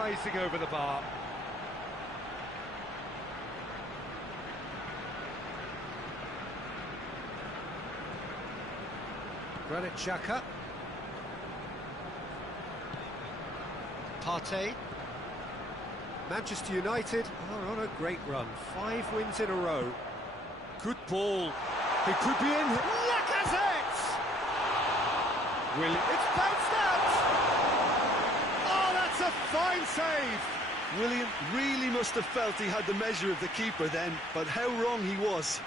rising over the bar. Granit Xhaka. Partey. Manchester United are on a great run. 5 wins in a row. Good ball. It could be in. Lacazette! It's bounced out! Oh, that's a fine save! Willian really must have felt he had the measure of the keeper then, but how wrong he was.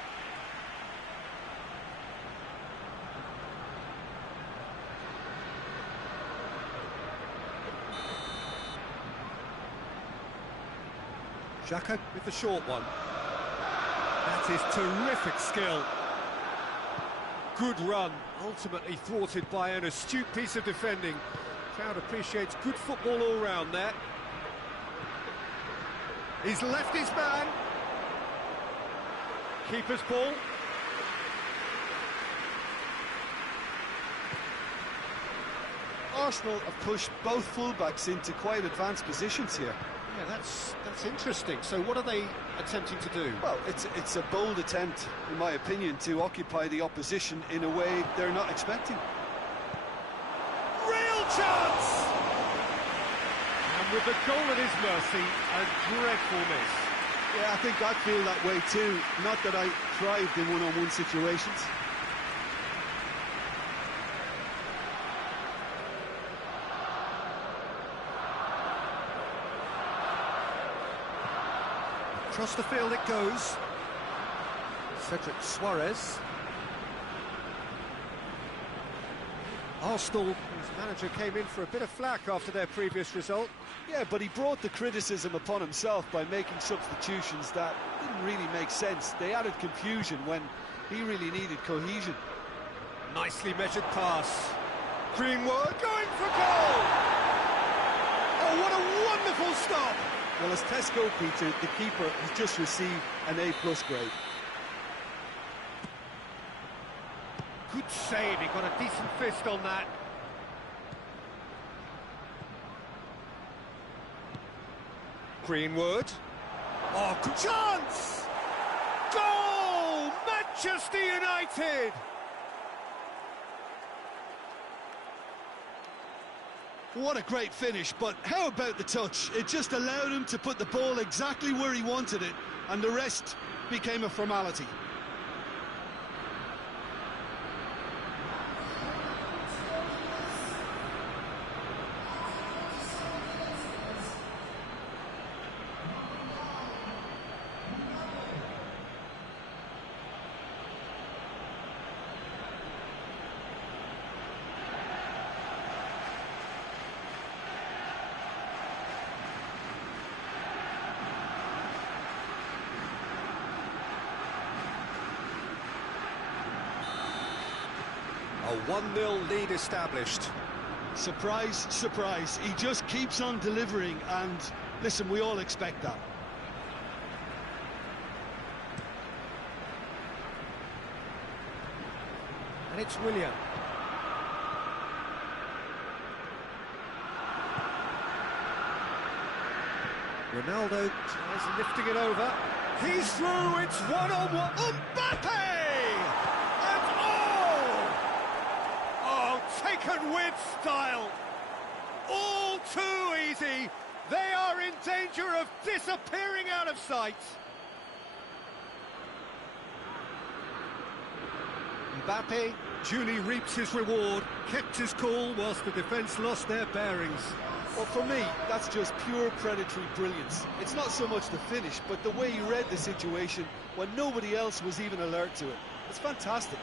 Xhaka with the short one. That is terrific skill. Good run, ultimately thwarted by an astute piece of defending. Crowd appreciates good football all round there. He's left his man. Keeper's ball. Arsenal have pushed both fullbacks into quite advanced positions here. Yeah, that's interesting. So what are they attempting to do? Well, it's a bold attempt, in my opinion, to occupy the opposition in a way they're not expecting. Real chance! And with the goal at his mercy, a dreadful miss. Yeah, I think I feel that way too. Not that I thrived in one-on-one situations. Across the field it goes. Cedric Suarez. Arsenal, whose manager came in for a bit of flack after their previous result. Yeah, but he brought the criticism upon himself by making substitutions that didn't really make sense. They added confusion when he really needed cohesion. Nicely measured pass. Greenwood going for goal! Oh, what a wonderful stop! Well, as Tesco, Peter, the keeper has just received an A+ grade. Good save, he got a decent fist on that. Greenwood. Oh, good chance! Goal! Manchester United! What a great finish, but how about the touch? It just allowed him to put the ball exactly where he wanted it, and the rest became a formality. A 1-0 lead established. Surprise, surprise. He just keeps on delivering, and listen, we all expect that. And it's Willian. Ronaldo tries lifting it over. He's through, it's one-on-one. Mbappe! Taken with style. All too easy. They are in danger of disappearing out of sight. Mbappe duly reaps his reward, kept his cool whilst the defence lost their bearings. Well, for me, that's just pure predatory brilliance. It's not so much the finish, but the way he read the situation when nobody else was even alert to it. It's fantastic.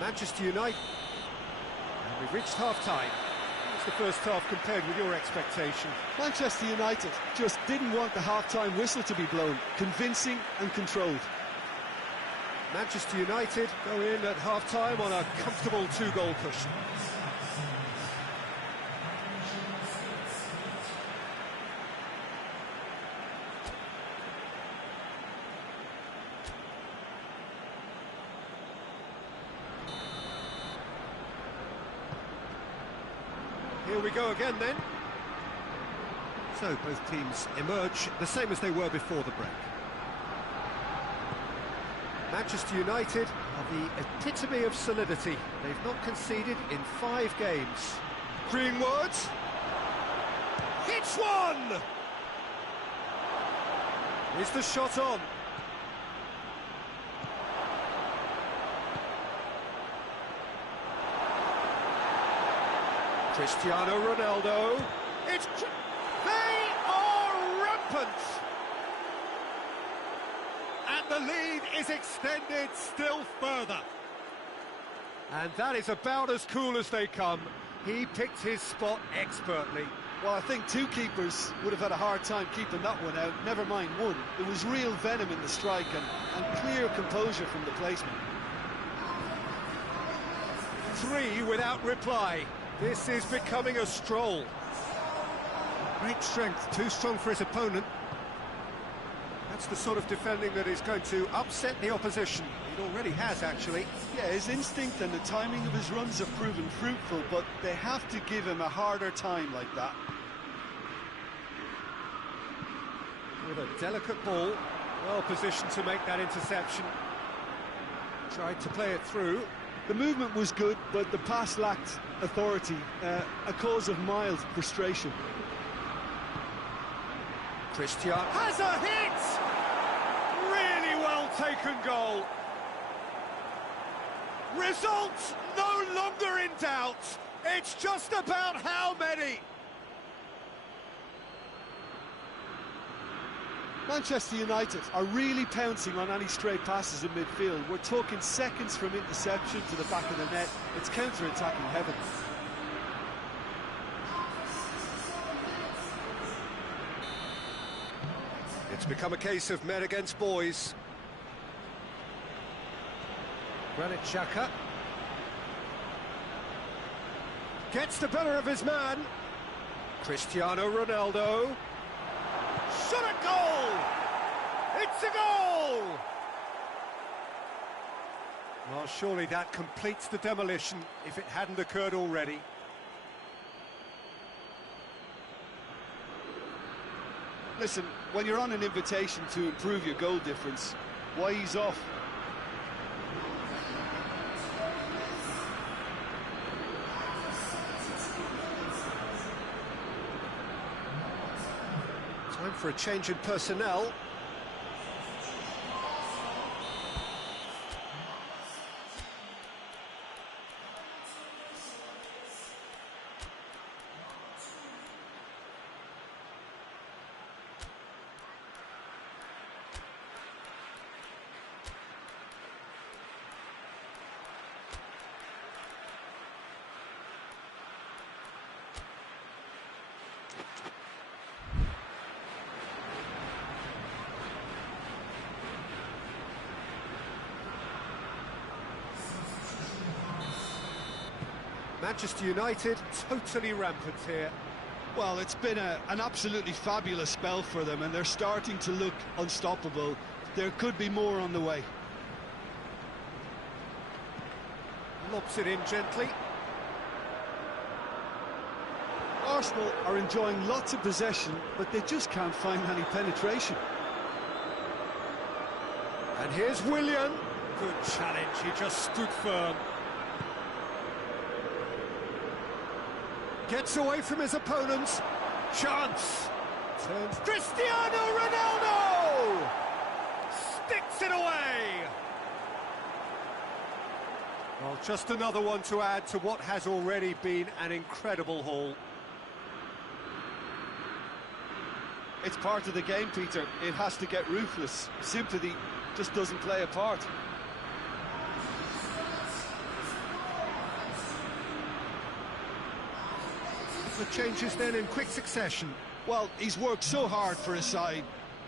Manchester United, and we've reached half-time. What's the first half compared with your expectation? Manchester United just didn't want the half-time whistle to be blown. Convincing and controlled. Manchester United go in at half-time on a comfortable 2-goal cushion. Here we go again then. So both teams emerge the same as they were before the break. Manchester United are the epitome of solidity. They've not conceded in 5 games. Greenwood hits one! Is the shot on? Cristiano Ronaldo. They are rampant! And the lead is extended still further. And that is about as cool as they come. He picked his spot expertly. Well, I think 2 keepers would have had a hard time keeping that one out, never mind 1. There was real venom in the strike and clear composure from the placement. 3 without reply. This is becoming a stroll. Great strength, too strong for his opponent. That's the sort of defending that is going to upset the opposition. It already has, actually. Yeah, his instinct and the timing of his runs have proven fruitful, but they have to give him a harder time like that. With a delicate ball, well positioned to make that interception. Tried to play it through. The movement was good, but the pass lacked authority, a cause of mild frustration. Cristiano has a hit! Really well taken goal. Results no longer in doubt. It's just about how many. Manchester United are really pouncing on any stray passes in midfield. We're talking seconds from interception to the back of the net. It's counter-attacking heaven. It's become a case of men against boys. Granit Xhaka gets the better of his man. Cristiano Ronaldo. Shot a goal! It's a goal! Well, surely that completes the demolition if it hadn't occurred already. Listen, when you're on an invitation to improve your goal difference, why ease off? Time for a change in personnel. Manchester United totally rampant here. Well, it's been an absolutely fabulous spell for them, and they're starting to look unstoppable. There could be more on the way. Lobs it in gently. Arsenal are enjoying lots of possession, but they just can't find any penetration. And here's Willian. Good challenge, he just stood firm. Gets away from his opponents. Chance. Turns. Cristiano Ronaldo! Sticks it away! Well, just another one to add to what has already been an incredible haul. It's part of the game, Peter. It has to get ruthless. Sympathy just doesn't play a part. The changes then in quick succession. Well, he's worked so hard for his side,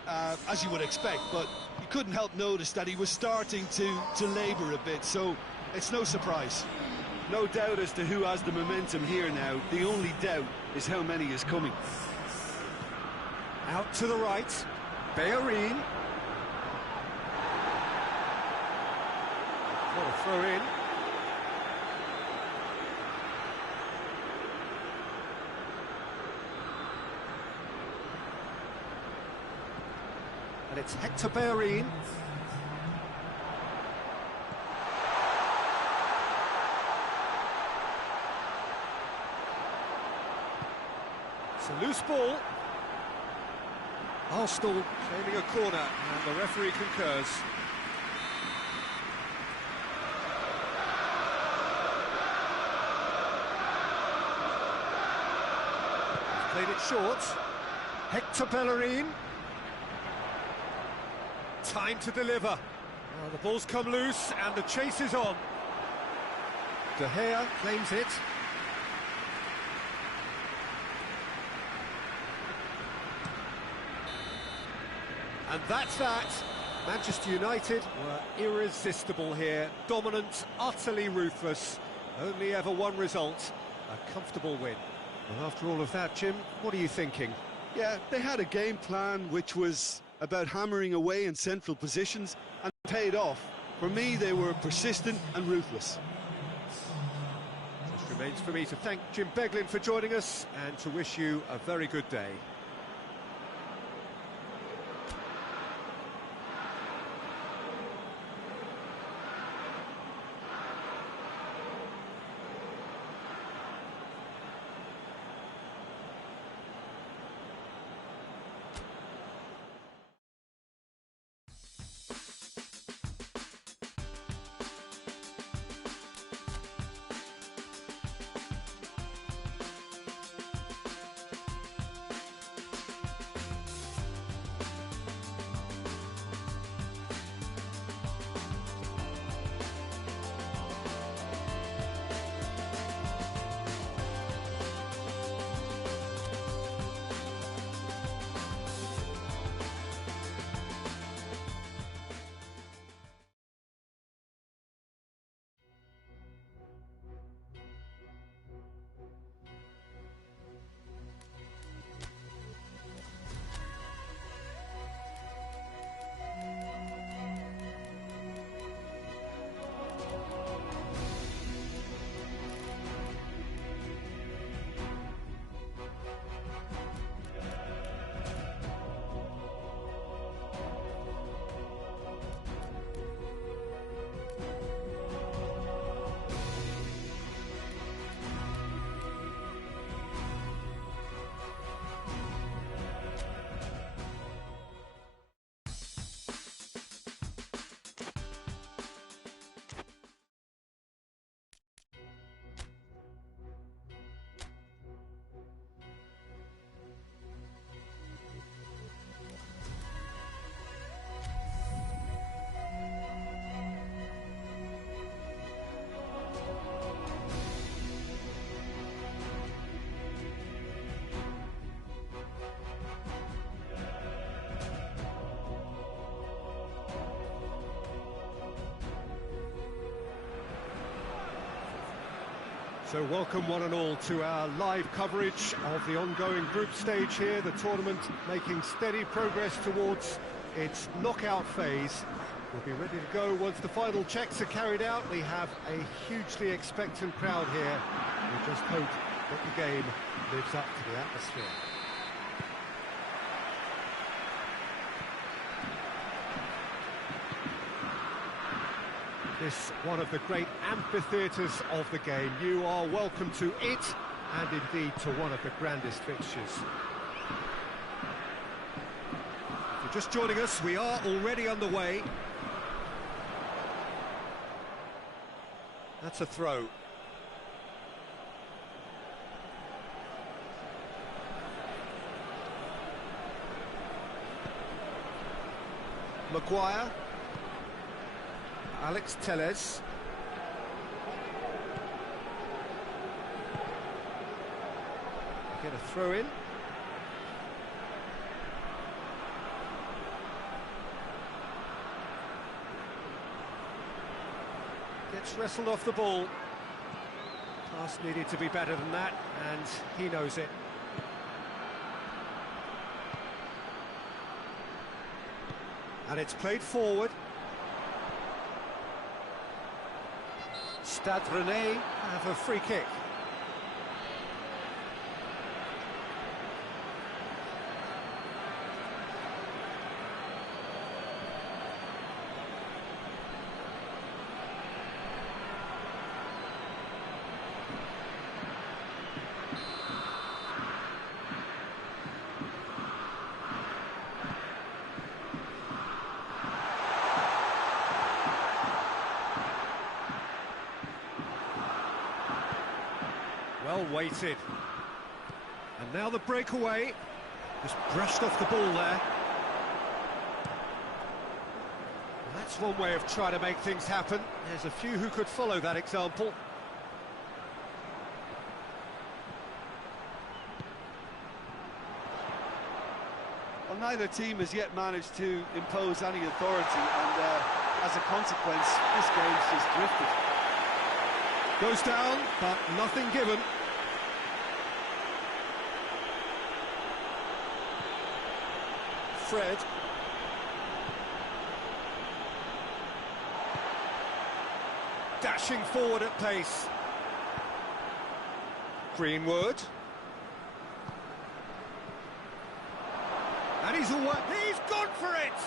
as you would expect, but you couldn't help notice that he was starting to labour a bit, so it's no surprise. No doubt as to who has the momentum here now. The only doubt is how many is coming. Out to the right, Bellerin. What a throw in. And it's Hector Bellerin. It's a loose ball. Arsenal claiming a corner, and the referee concurs. He's played it short. Hector Bellerin. Time to deliver. Well, the ball's come loose, and the chase is on. De Gea claims it. And that's that. Manchester United were irresistible here. Dominant, utterly ruthless. Only ever one result, a comfortable win. Well, after all of that, Jim, what are you thinking? Yeah, they had a game plan which was about hammering away in central positions, and paid off. For me, they were persistent and ruthless. Just remains for me to thank Jim Beglin for joining us and to wish you a very good day. So welcome one and all to our live coverage of the ongoing group stage here, the tournament making steady progress towards its knockout phase. We'll be ready to go once the final checks are carried out. We have a hugely expectant crowd here. We just hope that the game lives up to the atmosphere. This one of the great amphitheatres of the game. You are welcome to it, and indeed to one of the grandest fixtures. If you're just joining us, we are already underway. That's a throw. Maguire. Alex Telles. Get a throw in. Gets wrestled off the ball. Pass needed to be better than that, and he knows it. And it's played forward. Stade Rennais have a free kick. waited. And now the breakaway. Just brushed off the ball there. That's one way of trying to make things happen. There's a few who could follow that example. Well, neither team has yet managed to impose any authority, and as a consequence, this game's just drifted. Goes down, but nothing given. Fred. Dashing forward at pace. Greenwood. And he's gone for it!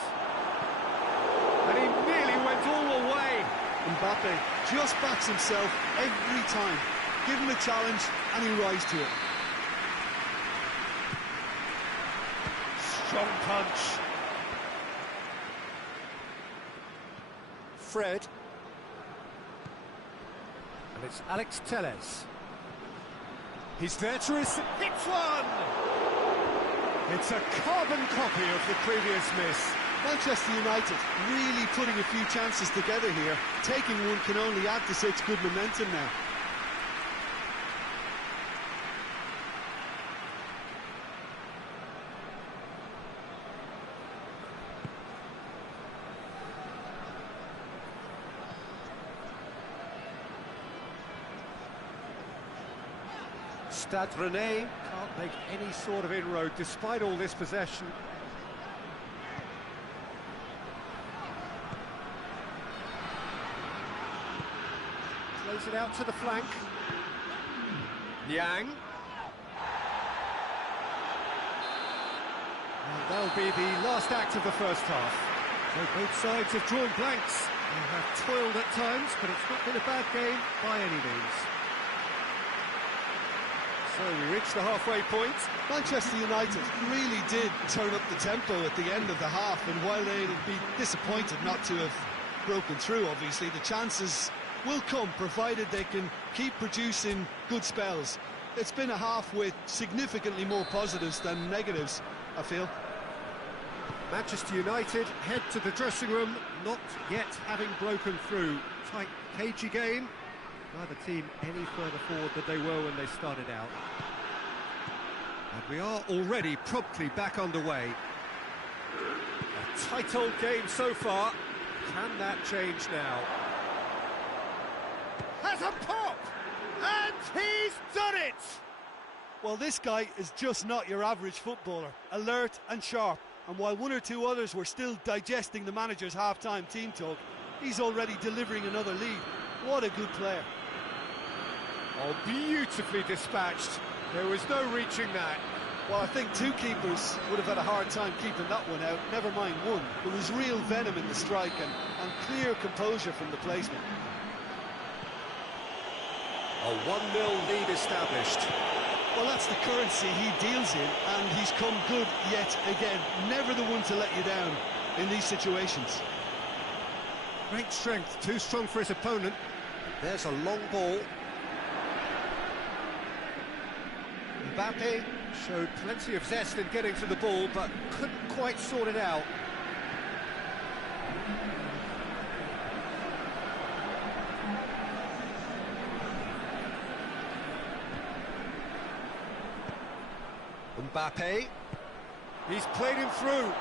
And he nearly went all the way. Mbappe just backs himself every time. Give him a challenge and he rises to it. Strong punch. Fred. And it's Alex Telles. He's there to receive. Hits one! It's a carbon copy of the previous miss. Manchester United really putting a few chances together here. Taking one can only add to such good momentum now. Stade Rennais can't make any sort of inroad despite all this possession. Plays it out to the flank. Yang. And that'll be the last act of the first half. So both sides have drawn blanks. They have toiled at times, but it's not been a bad game by any means. So we reach the halfway point. Manchester United really did turn up the tempo at the end of the half, and while they'd be disappointed not to have broken through, obviously, the chances will come, provided they can keep producing good spells. It's been a half with significantly more positives than negatives, I feel. Manchester United head to the dressing room, not yet having broken through. Tight, cagey game. Neither team any further forward than they were when they started out. And we are already promptly back underway. A tight old game so far. Can that change now? Has a pop! And he's done it! Well, this guy is just not your average footballer. Alert and sharp. And while one or two others were still digesting the manager's half-time team talk, he's already delivering another lead. What a good player. Oh, beautifully dispatched. There was no reaching that. Well, I think two keepers would have had a hard time keeping that one out, never mind one. There was real venom in the strike and clear composure from the placement. A 1-0 lead established. Well, that's the currency he deals in, and he's come good yet again. Never the one to let you down in these situations. Great strength, too strong for his opponent. There's a long ball. Mbappe showed plenty of zest in getting to the ball, but couldn't quite sort it out. Mbappe. He's played him through.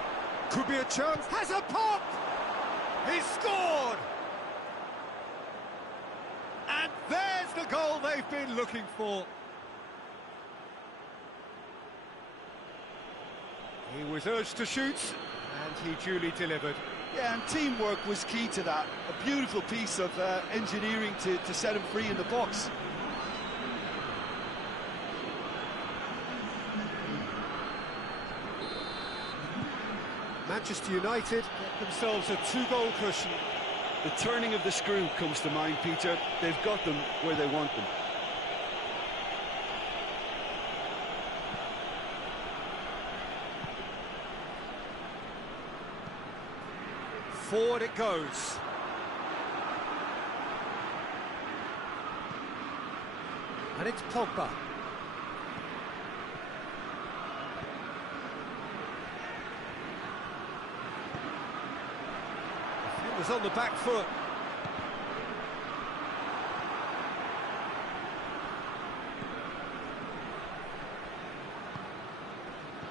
Could be a chance. Has a pop! He's scored! And there's the goal they've been looking for. He was urged to shoot, and he duly delivered. Yeah, and teamwork was key to that. A beautiful piece of engineering to set him free in the box. Manchester United get themselves a 2-goal cushion. The turning of the screw comes to mind, Peter. They've got them where they want them. Forward it goes. And it's Pogba. He's on the back foot.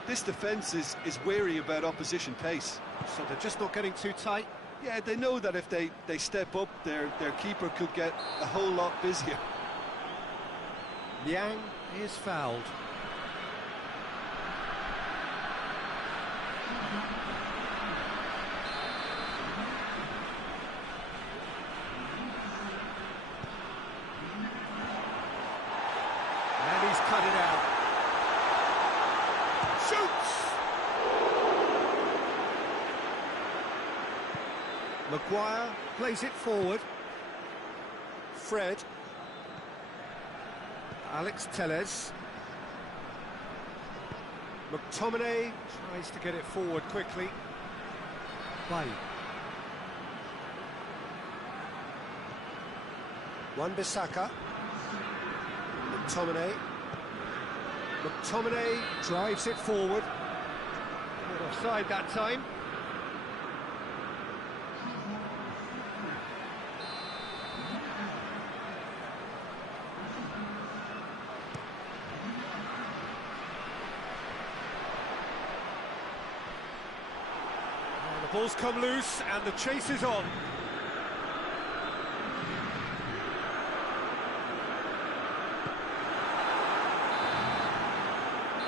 This defence is wary about opposition pace. So they're just not getting too tight. Yeah, they know that if they step up, their keeper could get a whole lot busier. Liang is fouled. And he's cut it out. Shoots! Maguire plays it forward. Fred. Alex Telles. McTominay tries to get it forward quickly. Bay. Wan-Bissaka. McTominay. McTominay drives it forward. Not offside that time. The ball's come loose and the chase is on.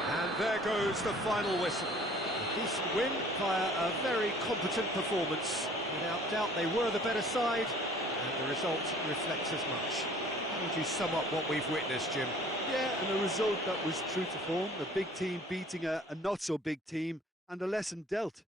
And there goes the final whistle. A decent win via a very competent performance. Without doubt they were the better side and the result reflects as much. How would you sum up what we've witnessed, Jim? Yeah, and a result that was true to form. A big team beating a not-so-big team, and a lesson dealt.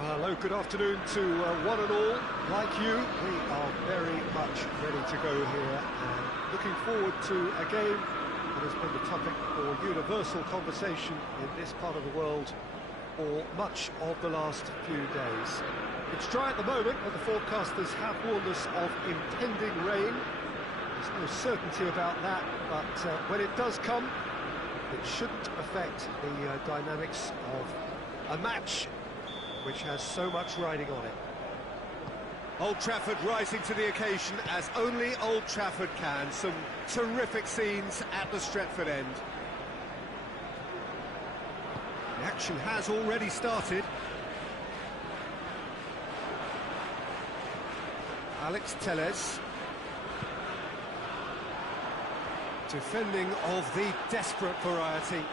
Well, hello, good afternoon to one and all. Like you, we are very much ready to go here and looking forward to a game that has been the topic for universal conversation in this part of the world for much of the last few days. It's dry at the moment, but the forecasters have warned us of impending rain. There's no certainty about that, but when it does come, it shouldn't affect the dynamics of a match which has so much riding on it. Old Trafford rising to the occasion as only Old Trafford can. Some terrific scenes at the Stretford end. The action has already started. Alex Telles. Defending of the desperate variety.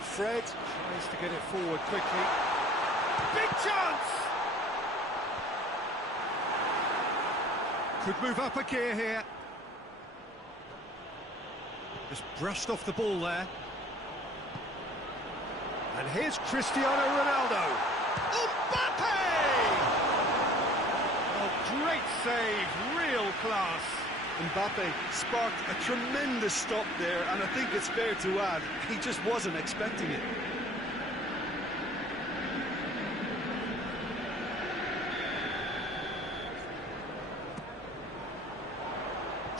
Fred tries to get it forward quickly. Big chance! Could move up a gear here. Just brushed off the ball there. And here's Cristiano Ronaldo. Mbappe! Oh, great save, real class. Mbappe sparked a tremendous stop there, and I think it's fair to add, he just wasn't expecting it.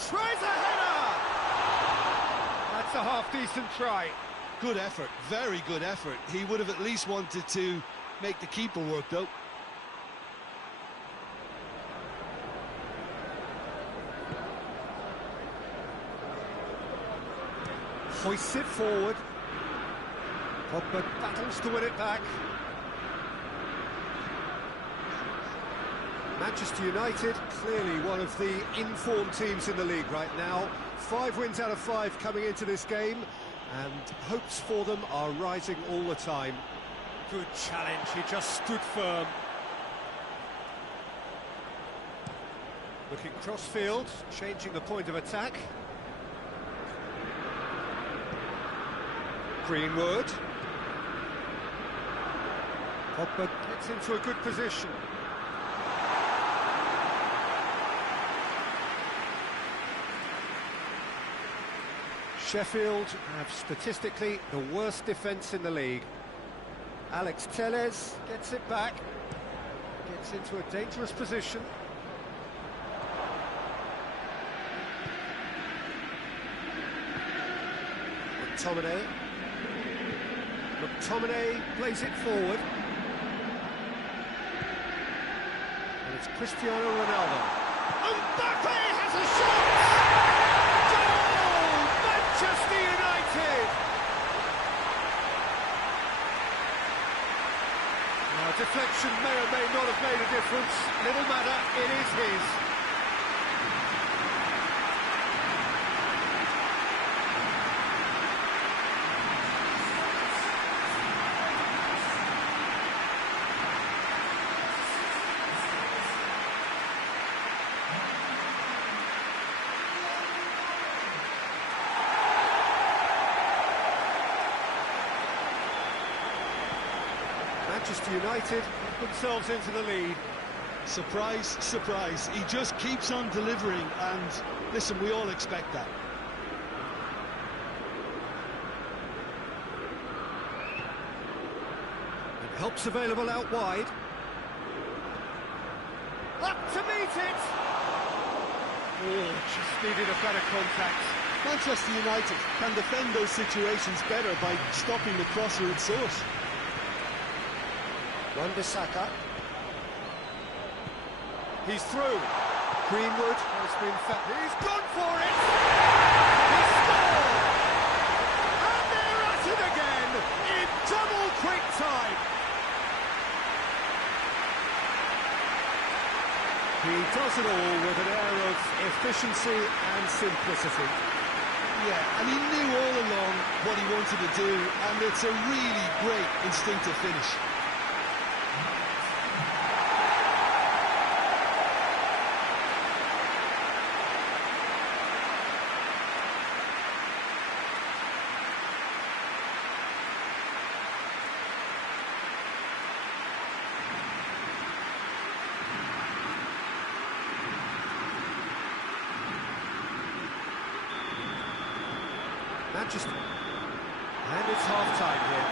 Tries a header! That's a half-decent try. Good effort, very good effort. He would have at least wanted to make the keeper work, though. Hoists it forward. Pogba battles to win it back. Manchester United, clearly one of the informed teams in the league right now. 5 wins out of 5 coming into this game, and hopes for them are rising all the time. Good challenge, he just stood firm. Looking cross-field, changing the point of attack. Greenwood. Pogba gets into a good position. Sheffield have statistically the worst defence in the league. Alex Telles gets it back. Gets into a dangerous position. McTominay plays it forward. And it's Cristiano Ronaldo. Mbappe has a shot! Goal! Manchester United! Now, deflection may or may not have made a difference. Little matter, it is his. Manchester United put themselves into the lead. Surprise, surprise. He just keeps on delivering, and listen, we all expect that. And help's available out wide. Up to meet it! Oh, just needed a better contact. Manchester United can defend those situations better by stopping the crosser at source. Wan-Bissaka. He's through. Greenwood has been fat. He's gone for it! He scored! And they're at it again in double quick time. He does it all with an air of efficiency and simplicity. Yeah, and he knew all along what he wanted to do, and it's a really great instinctive finish. Manchester. And it's half-time here.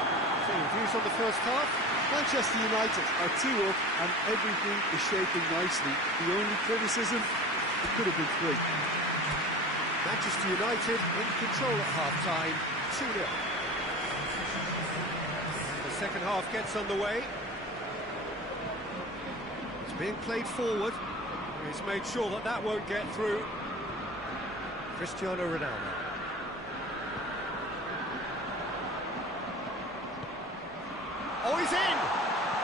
So, views on the first half? Manchester United are 2 up and everything is shaping nicely. The only criticism, it could have been 3. Manchester United in control at half-time, 2-0. The second half gets underway. It's being played forward. He's made sure that that won't get through. Cristiano Ronaldo. Oh, he's in!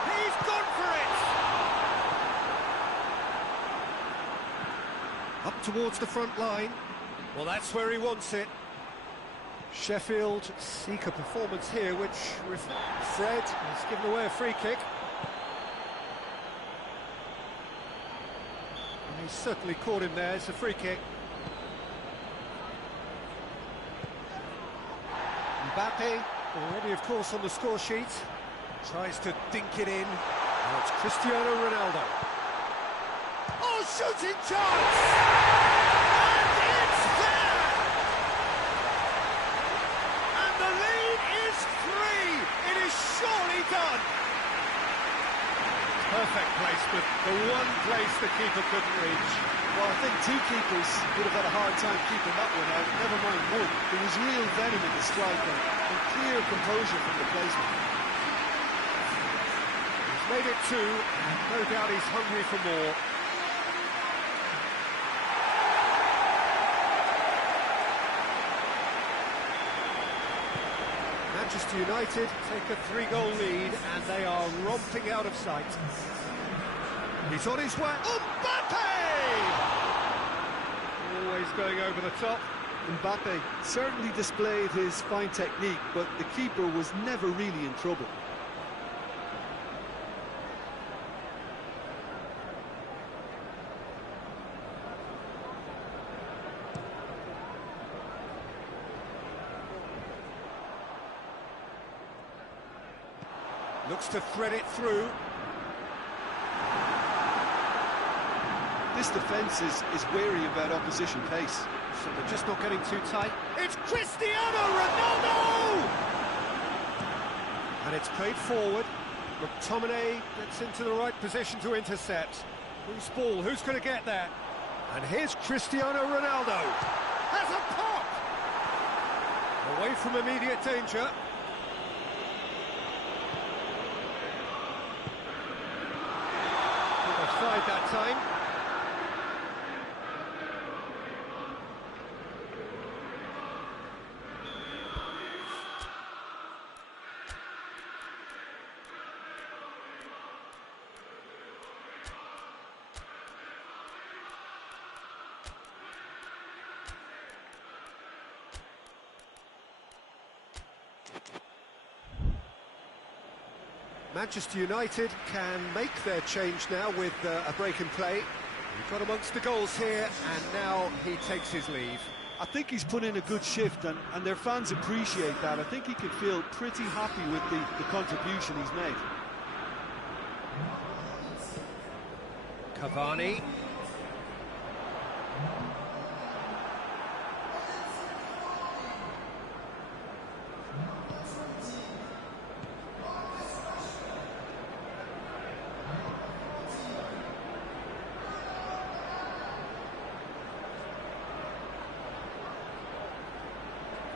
He's gone for it! towards the front line. Well, that's where he wants it. Sheffield seek a performance here, which Fred has given away a free kick. And he's certainly caught him there. It's a free kick. Mbappe, already of course on the score sheet, tries to dink it in. Now it's Cristiano Ronaldo. Oh, shooting chance! And it's there! And the lead is 3! It is surely done! Perfect placement, the one place the keeper couldn't reach. Well, I think two keepers would have had a hard time keeping that one out, never mind one. There was real venom in the strike and clear composure from the placement. He's made it 2, and no doubt he's hungry for more. Manchester United take a 3-goal lead, and they are romping out of sight. He's on his way. Mbappe! Always going over the top. Mbappe certainly displayed his fine technique, but the keeper was never really in trouble. Looks to thread it through. This defence is wary about opposition pace. So they're just not getting too tight. It's Cristiano Ronaldo! And it's played forward. McTominay gets into the right position to intercept. Whose ball? Who's going to get there? And here's Cristiano Ronaldo. Has a pop! Away from immediate danger. Offside that time. Manchester United can make their change now with a break in play. We've got amongst the goals here, and now he takes his leave. I think he's put in a good shift, and their fans appreciate that. I think he can feel pretty happy with the contribution he's made. Cavani.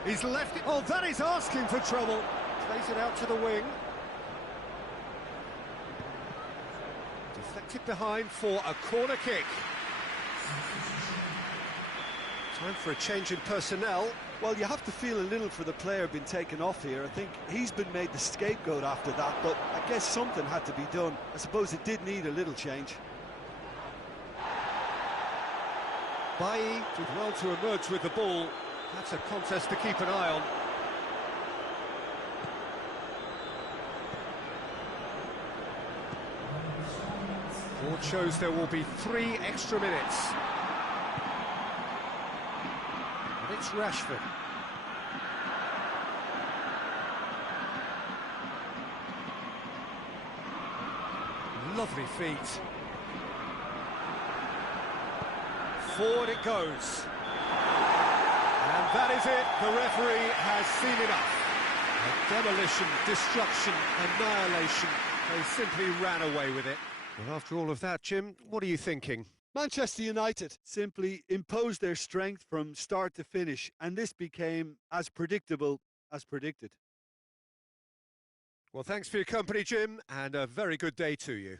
He's left it. Oh, that is asking for trouble. Plays it out to the wing. Deflected behind for a corner kick. Time for a change in personnel. Well, you have to feel a little for the player being taken off here. I think he's been made the scapegoat after that, but I guess something had to be done. I suppose it did need a little change. Bailly did well to emerge with the ball. That's a contest to keep an eye on. Board shows there will be 3 extra minutes. And it's Rashford. Lovely feet. Forward it goes. And that is it, the referee has seen enough. A demolition, destruction, annihilation. They simply ran away with it. Well, after all of that, Jim, what are you thinking? Manchester United simply imposed their strength from start to finish, and this became as predictable as predicted. Well, thanks for your company, Jim, and a very good day to you.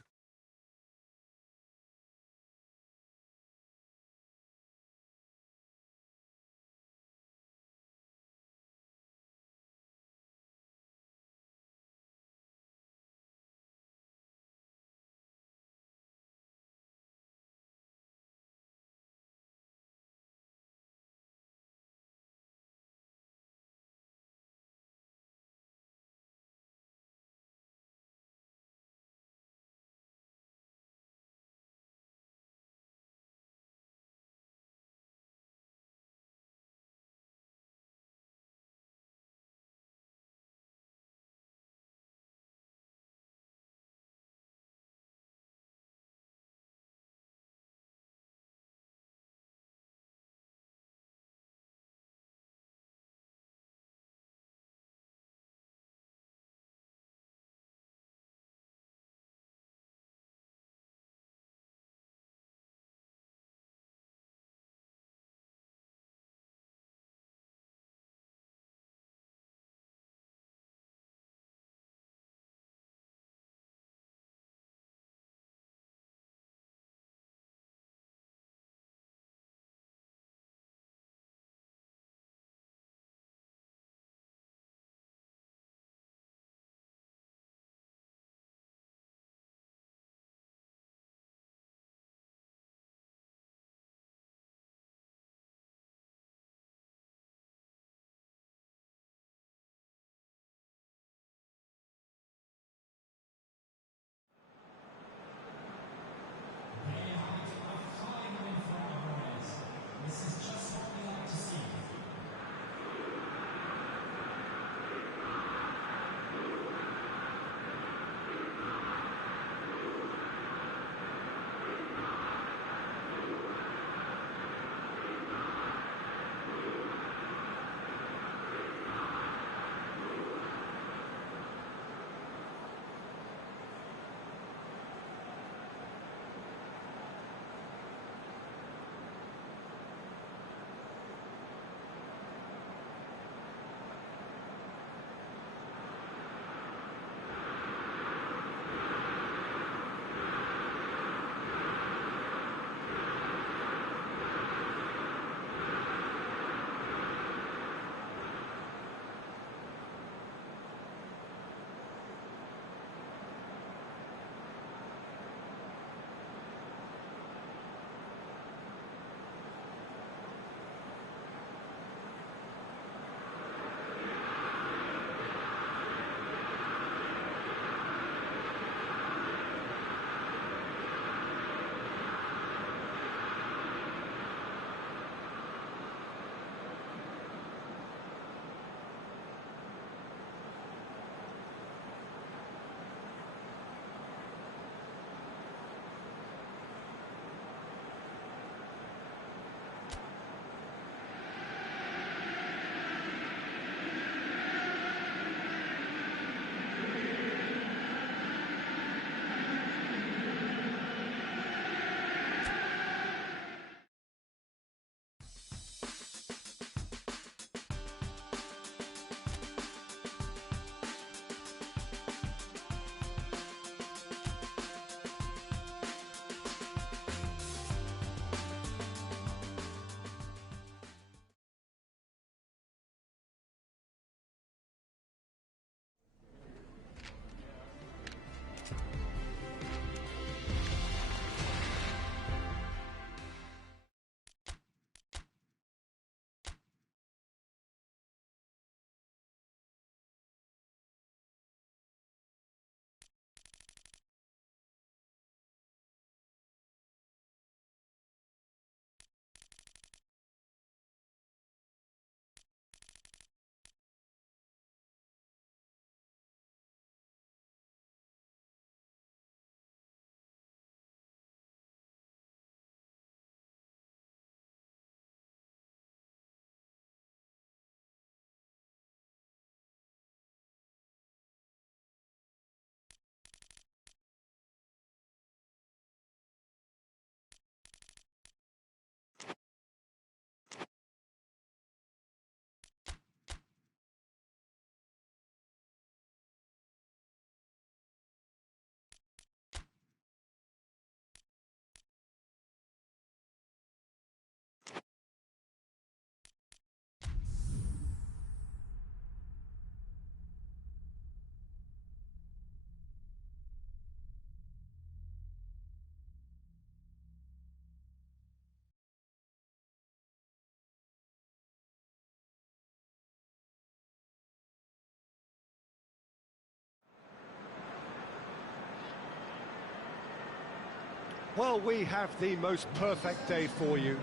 Well, we have the most perfect day for you.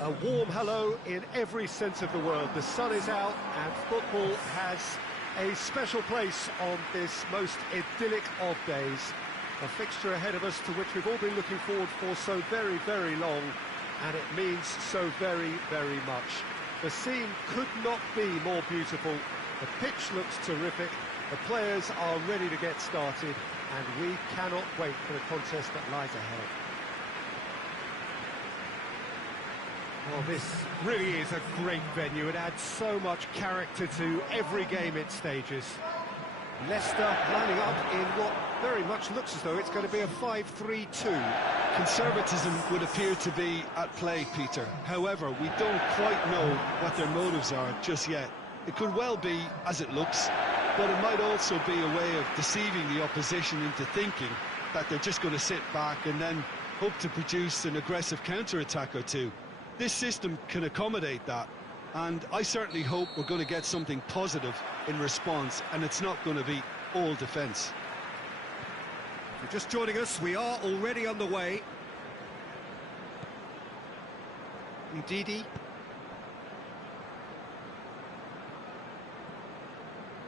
A warm hello in every sense of the word. The sun is out and football has a special place on this most idyllic of days. A fixture ahead of us to which we've all been looking forward for so very, very long, and it means so very, very much. The scene could not be more beautiful. The pitch looks terrific. The players are ready to get started, and we cannot wait for the contest that lies ahead. Well, this really is a great venue. It adds so much character to every game it stages. Leicester lining up in what very much looks as though it's going to be a 5-3-2. Conservatism would appear to be at play, Peter. However, we don't quite know what their motives are just yet. It could well be as it looks, but it might also be a way of deceiving the opposition into thinking that they're just going to sit back and then hope to produce an aggressive counter-attack or two. This system can accommodate that, and I certainly hope we're going to get something positive in response, and it's not going to be all defence. If you're just joining us, we are already underway. Ndidi.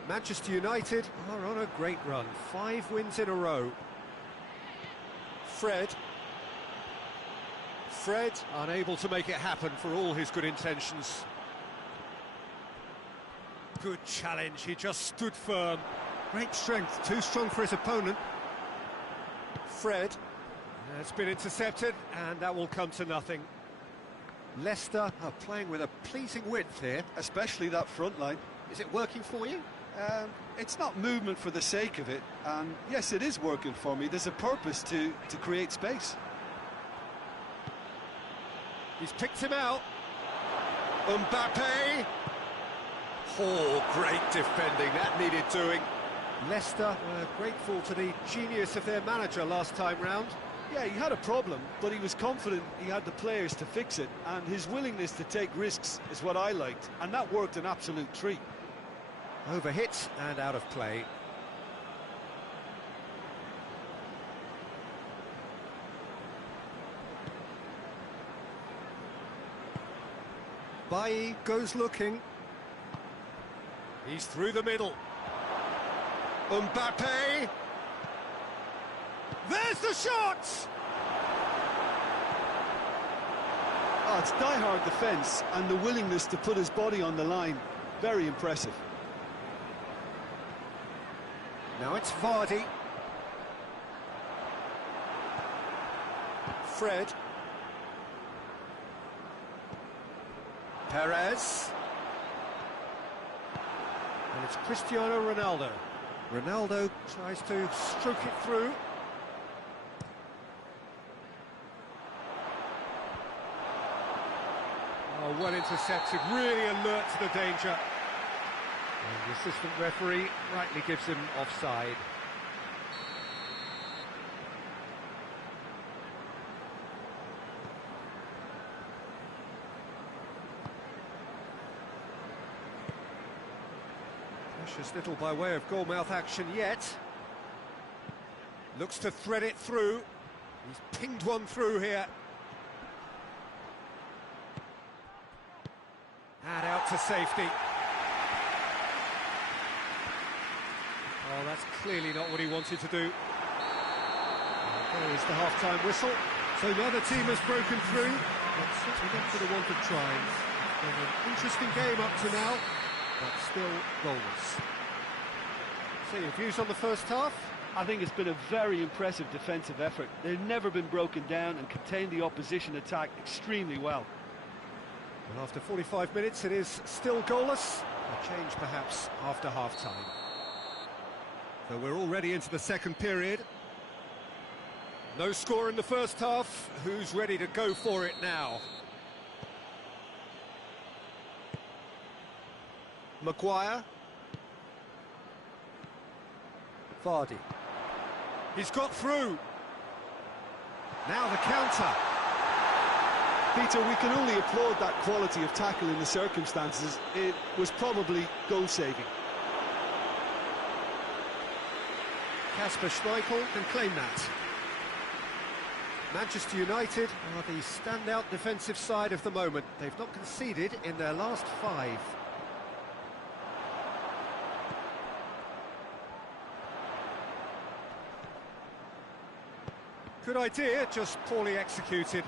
Manchester United are on a great run. 5 wins in a row. Fred, unable to make it happen for all his good intentions. Good challenge, he just stood firm. Great strength, too strong for his opponent. Fred, it's been intercepted, and that will come to nothing. Leicester are playing with a pleasing width here. Especially that front line. Is it working for you? It's not movement for the sake of it, and yes, it is working for me. There's a purpose to create space. He's picked him out. Mbappe. Oh, great defending, that needed doing. Leicester were grateful to the genius of their manager last time round. Yeah, he had a problem, but he was confident he had the players to fix it, and his willingness to take risks is what I liked, and that worked an absolute treat. Overhit and out of play. Bailly goes looking. He's through the middle. Mbappe! There's the shot! Oh, it's die-hard defence, and the willingness to put his body on the line. Very impressive. Now it's Vardy. Fred. Perez. And it's Cristiano Ronaldo. Ronaldo tries to stroke it through. Oh, well intercepted, really alert to the danger. And the assistant referee rightly gives him offside. Precious little by way of goalmouth action yet. Looks to thread it through. He's pinged one through here. And out to safety. Oh, that's clearly not what he wanted to do. There is the half-time whistle. So neither team has broken through, but certainly not for the want of trying. It's been an interesting game up to now, but still goalless. So your views on the first half? I think it's been a very impressive defensive effort. They've never been broken down and contained the opposition attack extremely well. Well, after 45 minutes, it is still goalless. A change, perhaps, after half-time. So we're already into the second period. No score in the first half. Who's ready to go for it now? Maguire. Vardy. He's got through. Now the counter. Peter, we can only applaud that quality of tackle in the circumstances. It was probably goal-saving. Kasper Schmeichel can claim that. Manchester United are the standout defensive side of the moment. They've not conceded in their last 5. Good idea, just poorly executed.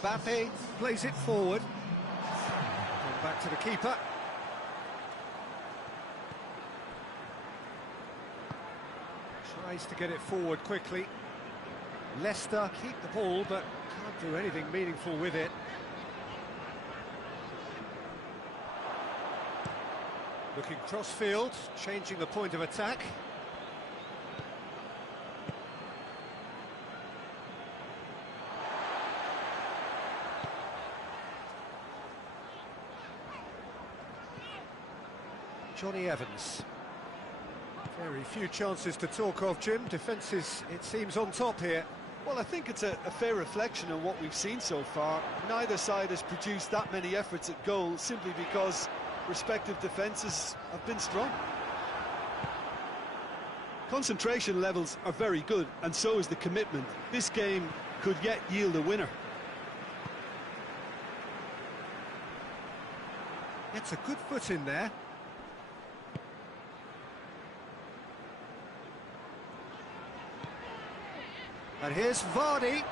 Mbappe plays it forward. And back to the keeper. Tries to get it forward quickly. Leicester keep the ball, but can't do anything meaningful with it. Looking cross-field, changing the point of attack. Johnny Evans. Very few chances to talk of, Jim. Defence is, it seems, on top here. Well, I think it's a fair reflection of what we've seen so far. Neither side has produced that many efforts at goal simply because respective defences have been strong. Concentration levels are very good, and so is the commitment. This game could yet yield a winner. Gets a good foot in there. And here's Vardy.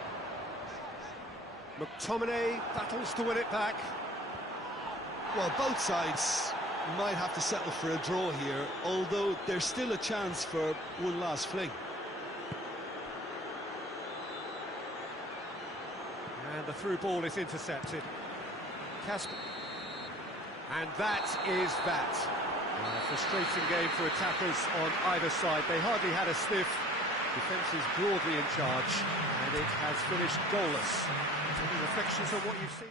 McTominay battles to win it back. Well, both sides might have to settle for a draw here, although there's still a chance for one last fling. And the through ball is intercepted. Casper. And that is that. A frustrating game for attackers on either side. They hardly had a sniff. Defence is broadly in charge, and it has finished goalless. Any reflections on what you've seen?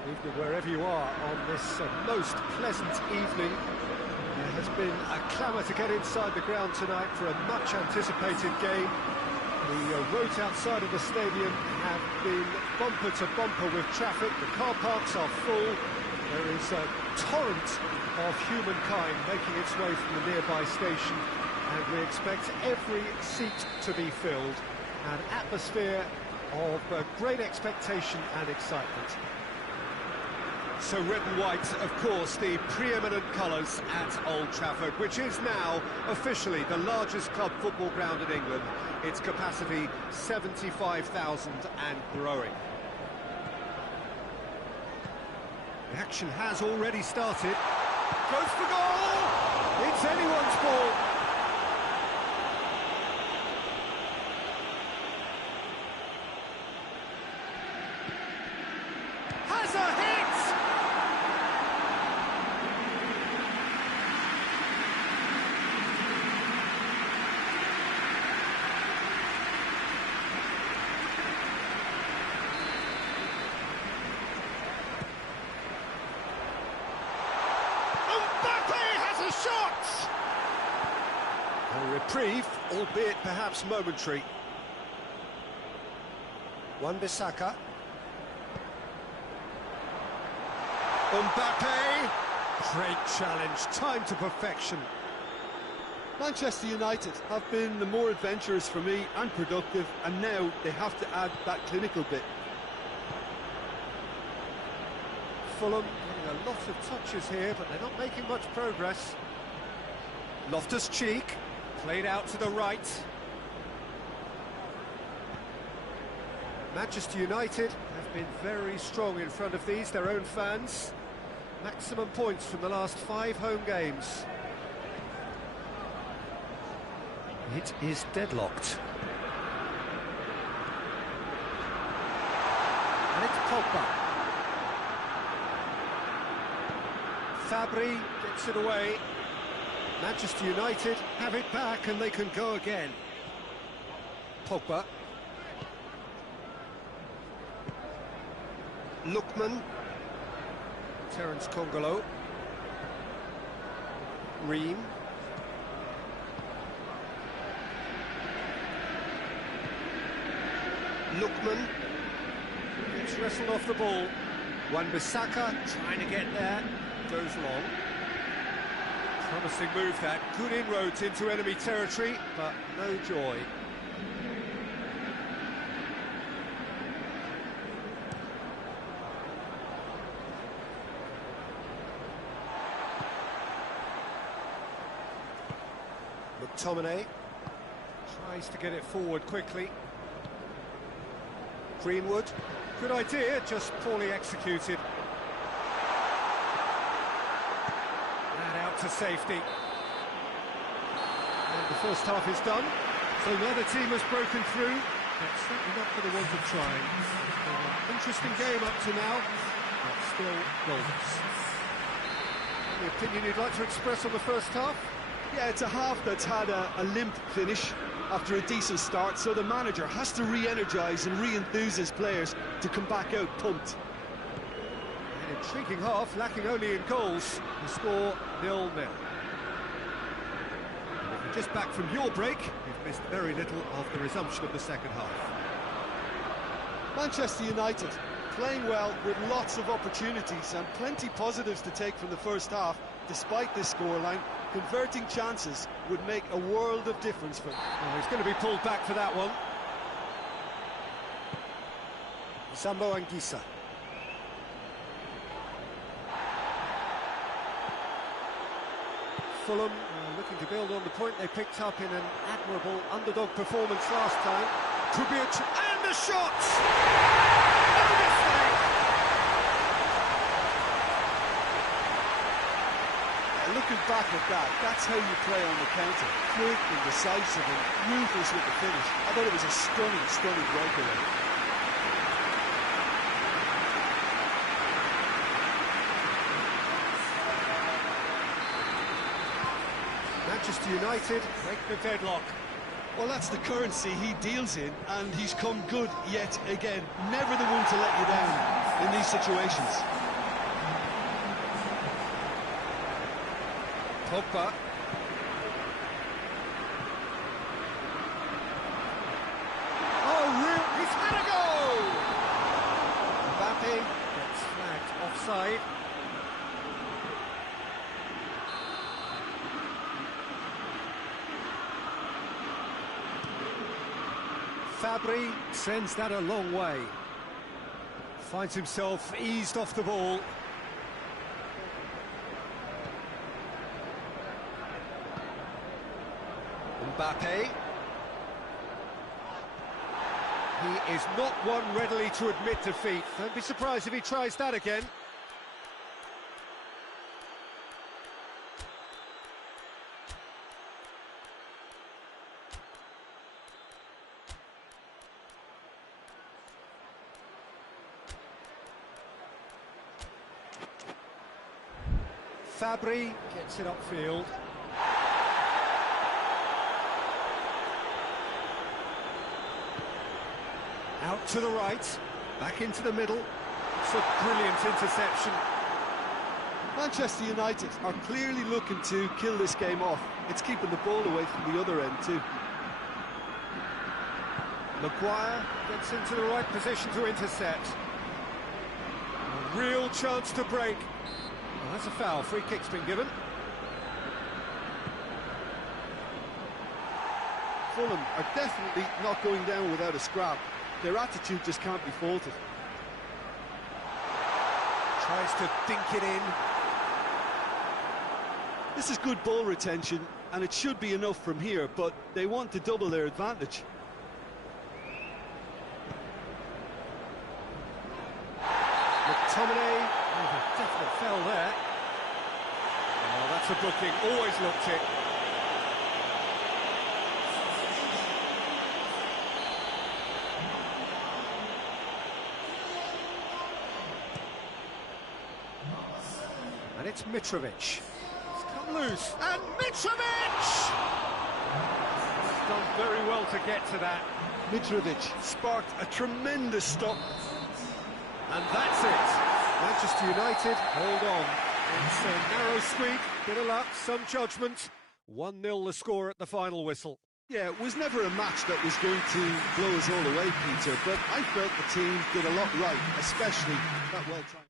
Good evening wherever you are on this most pleasant evening. There has been a clamour to get inside the ground tonight for a much anticipated game. The roads outside of the stadium have been bumper to bumper with traffic. The car parks are full. There is a torrent of humankind making its way from the nearby station, and we expect every seat to be filled. An atmosphere of great expectation and excitement. So red and white, of course, the preeminent colours at Old Trafford, which is now officially the largest club football ground in England. Its capacity 75,000 and growing. The action has already started. Goes for goal! It's anyone's ball. Has a hit! A reprieve, albeit perhaps momentary. Wan-Bissaka. Mbappe. Great challenge, time to perfection. Manchester United have been the more adventurous for me and productive, and now they have to add that clinical bit. Fulham getting a lot of touches here, but they're not making much progress. Loftus-Cheek, played out to the right. Manchester United have been very strong in front of these, their own fans. Maximum points from the last 5 home games. It is deadlocked. And it's Pogba. Fabry gets it away. Manchester United have it back and they can go again. Pogba. Lookman. Terence Congolo. Ream. Lookman. Gets wrestled off the ball. Wan-Bissaka trying to get there. Goes long. Promising move that. Good inroads into enemy territory, but no joy. McTominay tries to get it forward quickly. Greenwood, good idea, just poorly executed. And out to safety. And the first half is done, so neither team has broken through. That's certainly not for the want of trying. An interesting game up to now, but still goalless. Any opinion you'd like to express on the first half? Yeah, it's a half that's had a limp finish after a decent start, so the manager has to re-energise and re-enthuse his players to come back out pumped. An intriguing half, lacking only in goals. The score 0-0. If you're just back from your break, you've missed very little of the resumption of the second half. Manchester United playing well with lots of opportunities and plenty positives to take from the first half. Despite this scoreline, converting chances would make a world of difference for them. Oh, he's going to be pulled back for that one. Sambo Anguissa. Fulham looking to build on the point they picked up in an admirable underdog performance last time. Kubic, and the shot! No mistake! Looking back at that, that's how you play on the counter. Quick and decisive and ruthless with the finish. I thought it was a stunning, stunning breakaway. Manchester United break the deadlock. Well, that's the currency he deals in, and he's come good yet again. Never the one to let you down in these situations. Pogba. Oh, he's had a goal! Mbappe gets flagged offside. Fabry sends that a long way. Finds himself eased off the ball. Mbappe. He is not one readily to admit defeat. Don't be surprised if he tries that again. Fabry gets it upfield. Out to the right, back into the middle. It's a brilliant interception. Manchester United are clearly looking to kill this game off. It's keeping the ball away from the other end too. Maguire gets into the right position to intercept. A real chance to break. Well, that's a foul. Free kick's been given. Fulham are definitely not going down without a scrap. Their attitude just can't be faulted. Tries to dink it in. This is good ball retention, and it should be enough from here, but they want to double their advantage. McTominay, definitely fell there. Oh, that's a booking, always looked it. And it's Mitrovic. It's come loose, and Mitrovic! He's done very well to get to that. Mitrovic sparked a tremendous stop. And that's it. Manchester United, hold on. It's a narrow squeak, bit of luck, some judgment. 1-0 the score at the final whistle. Yeah, it was never a match that was going to blow us all away, Peter, but I felt the team did a lot right, especially that well-timed.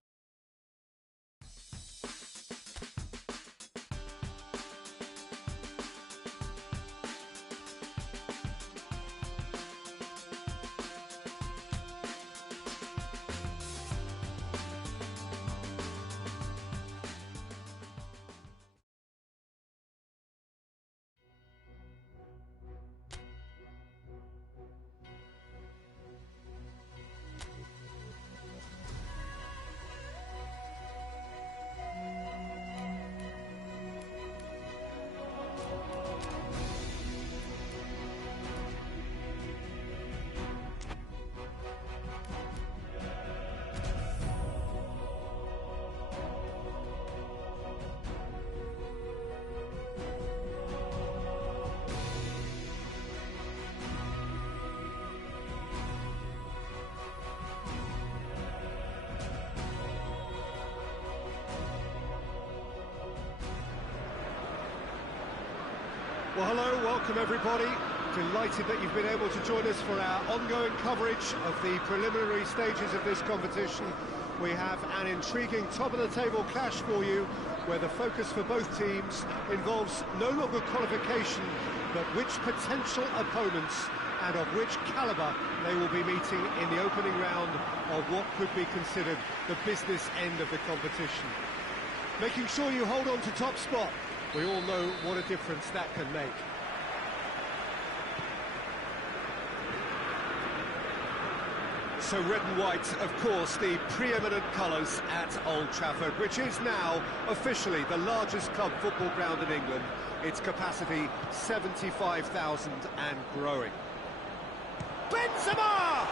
Well, hello, welcome everybody. Delighted that you've been able to join us for our ongoing coverage of the preliminary stages of this competition. We have an intriguing top-of-the-table clash for you, where the focus for both teams involves no longer qualification, but which potential opponents and of which calibre they will be meeting in the opening round of what could be considered the business end of the competition. Making sure you hold on to top spot. We all know what a difference that can make. So red and white, of course, the preeminent colours at Old Trafford, which is now officially the largest club football ground in England. Its capacity 75,000 and growing. Benzema!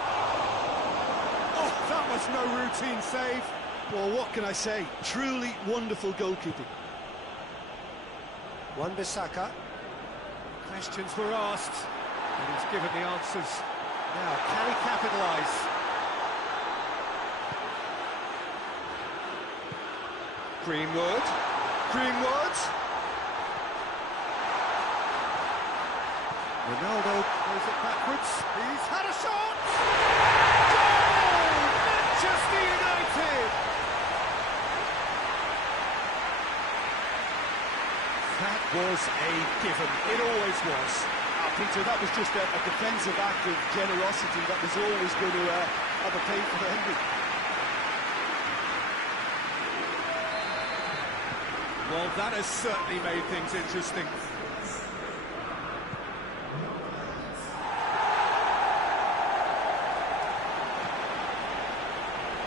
Oh, that was no routine save. Well, what can I say? Truly wonderful goalkeeping. Wan-Bissaka. Questions were asked, and he's given the answers. Now, can he capitalise? Greenwood. Ronaldo plays it backwards. He's had a shot! Goal! Manchester United! That was a given. It always was. Peter, that was just a defensive act of generosity that was always going to have a painful ending. Well, that has certainly made things interesting.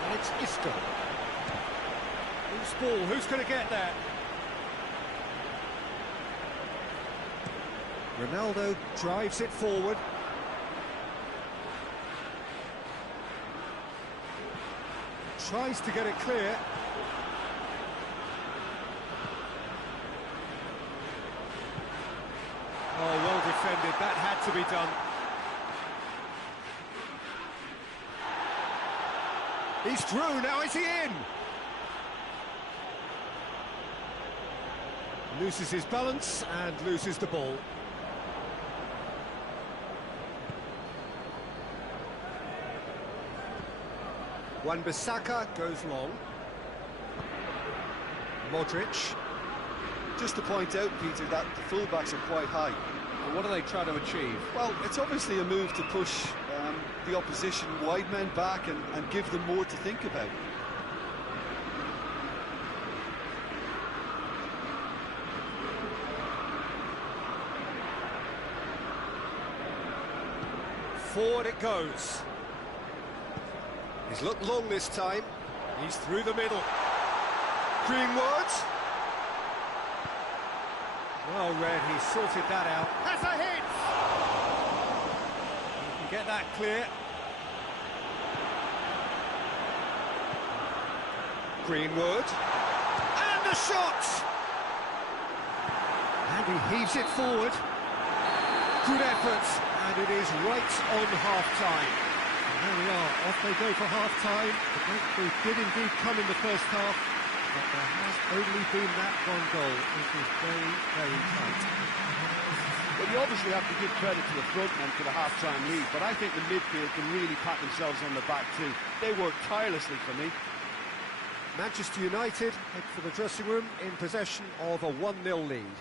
And it's Isco. Loose ball, who's going to get there? Ronaldo drives it forward. Tries to get it clear. Oh, well defended. That had to be done. He's through. Now is he in? Loses his balance and loses the ball. Wan-Bissaka goes long. Modric. Just to point out, Peter, that the fullbacks are quite high. And what are they trying to achieve? Well, it's obviously a move to push the opposition wide men back and give them more to think about. Forward it goes. He's looked long this time. He's through the middle. Greenwood. Well read, he sorted that out. Has a hit! He can get that clear. Greenwood. And the shot! And he heaves it forward. Good effort, and it is right on half-time. There we are, off they go for half-time. The breakthrough did indeed come in the first half, but there has only been that one goal. It was very, very tight. Well, you obviously have to give credit to the front men for the half-time lead, but I think the midfield can really pat themselves on the back too. They worked tirelessly for me. Manchester United head for the dressing room in possession of a 1-0 lead.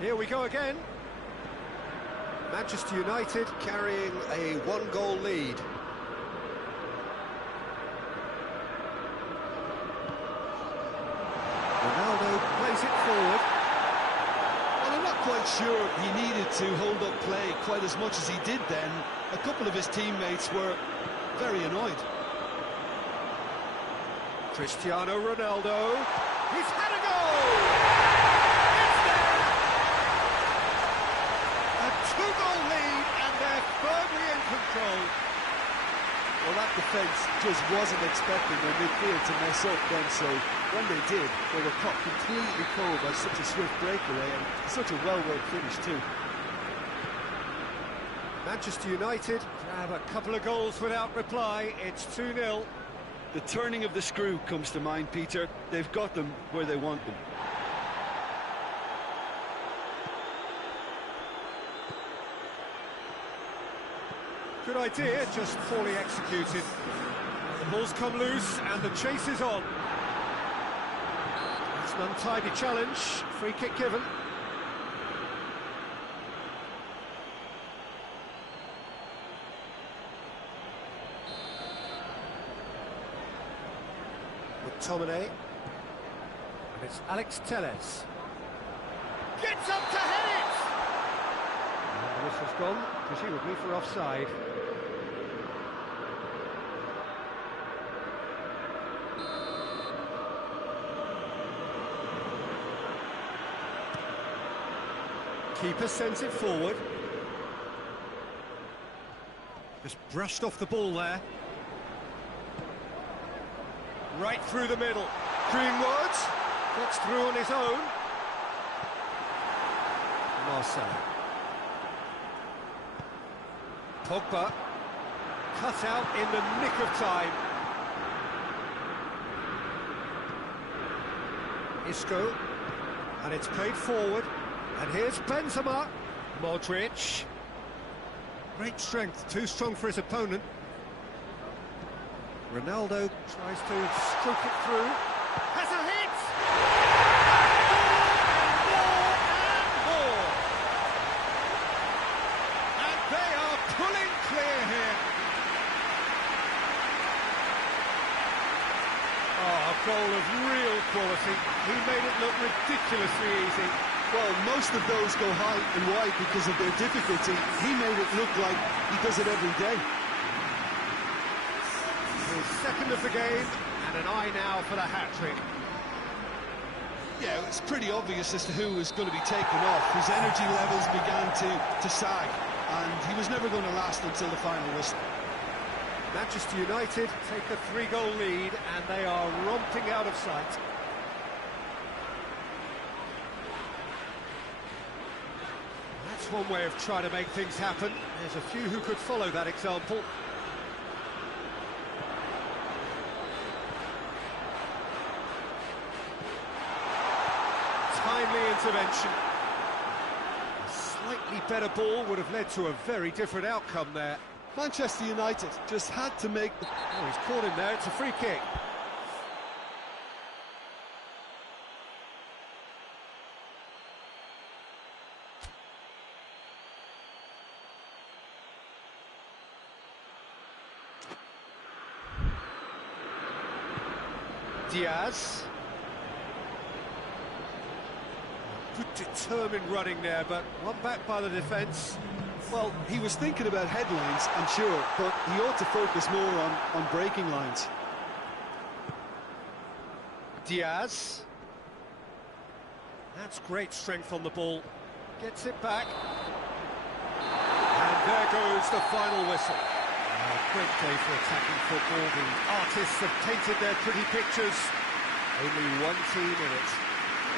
Here we go again. Manchester United carrying a 1-goal lead. Ronaldo plays it forward. Well, I'm not quite sure he needed to hold up play quite as much as he did then. A couple of his teammates were very annoyed. Cristiano Ronaldo. He's had a goal! Two-goal lead, and they're firmly in control. Well, that defence just wasn't expecting their midfield to mess up then, so when they did, they were caught completely cold by such a swift breakaway and such a well-worked finish too. Manchester United grab a couple of goals without reply. It's 2-0. The turning of the screw comes to mind, Peter. They've got them where they want them. Good idea, just poorly executed. The ball's come loose and the chase is on. It's an untidy challenge, free kick given. McTominay. And it's Alex Telles. Gets up to head it! And the whistle's gone, presumably for offside. Keeper sends it forward. Just brushed off the ball there. Right through the middle. Greenwood gets through on his own. Marcelo. Pogba cut out in the nick of time. Isco, and it's played forward. And here's Benzema. Modric. Great strength, too strong for his opponent. Ronaldo tries to stroke it through. Has a hit! More! And they are pulling clear here. Oh, a goal of real quality. He made it look ridiculously easy. Well, most of those go high and wide because of their difficulty. He made it look like he does it every day. His second of the game, and an eye now for the hat-trick. Yeah, it's pretty obvious as to who was going to be taken off. His energy levels began to sag, and he was never going to last until the final whistle. Manchester United take a 3-goal lead and they are romping out of sight. That's one way of trying to make things happen. There's a few who could follow that example. Timely intervention. A slightly better ball would have led to a very different outcome there. Manchester United just had to make the... Oh, he's caught him there, it's a free kick. Diaz. Good determined running there, but one back by the defence. Well, he was thinking about headlines, I'm sure, but he ought to focus more on breaking lines. Diaz. That's great strength on the ball. Gets it back. And there goes the final whistle. Great day for attacking football. The artists have painted their pretty pictures. Only one team in it.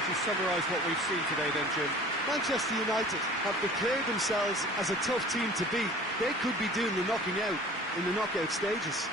If you summarise what we've seen today then, Jim. Manchester United have declared themselves as a tough team to beat. They could be doing the knocking out in the knockout stages.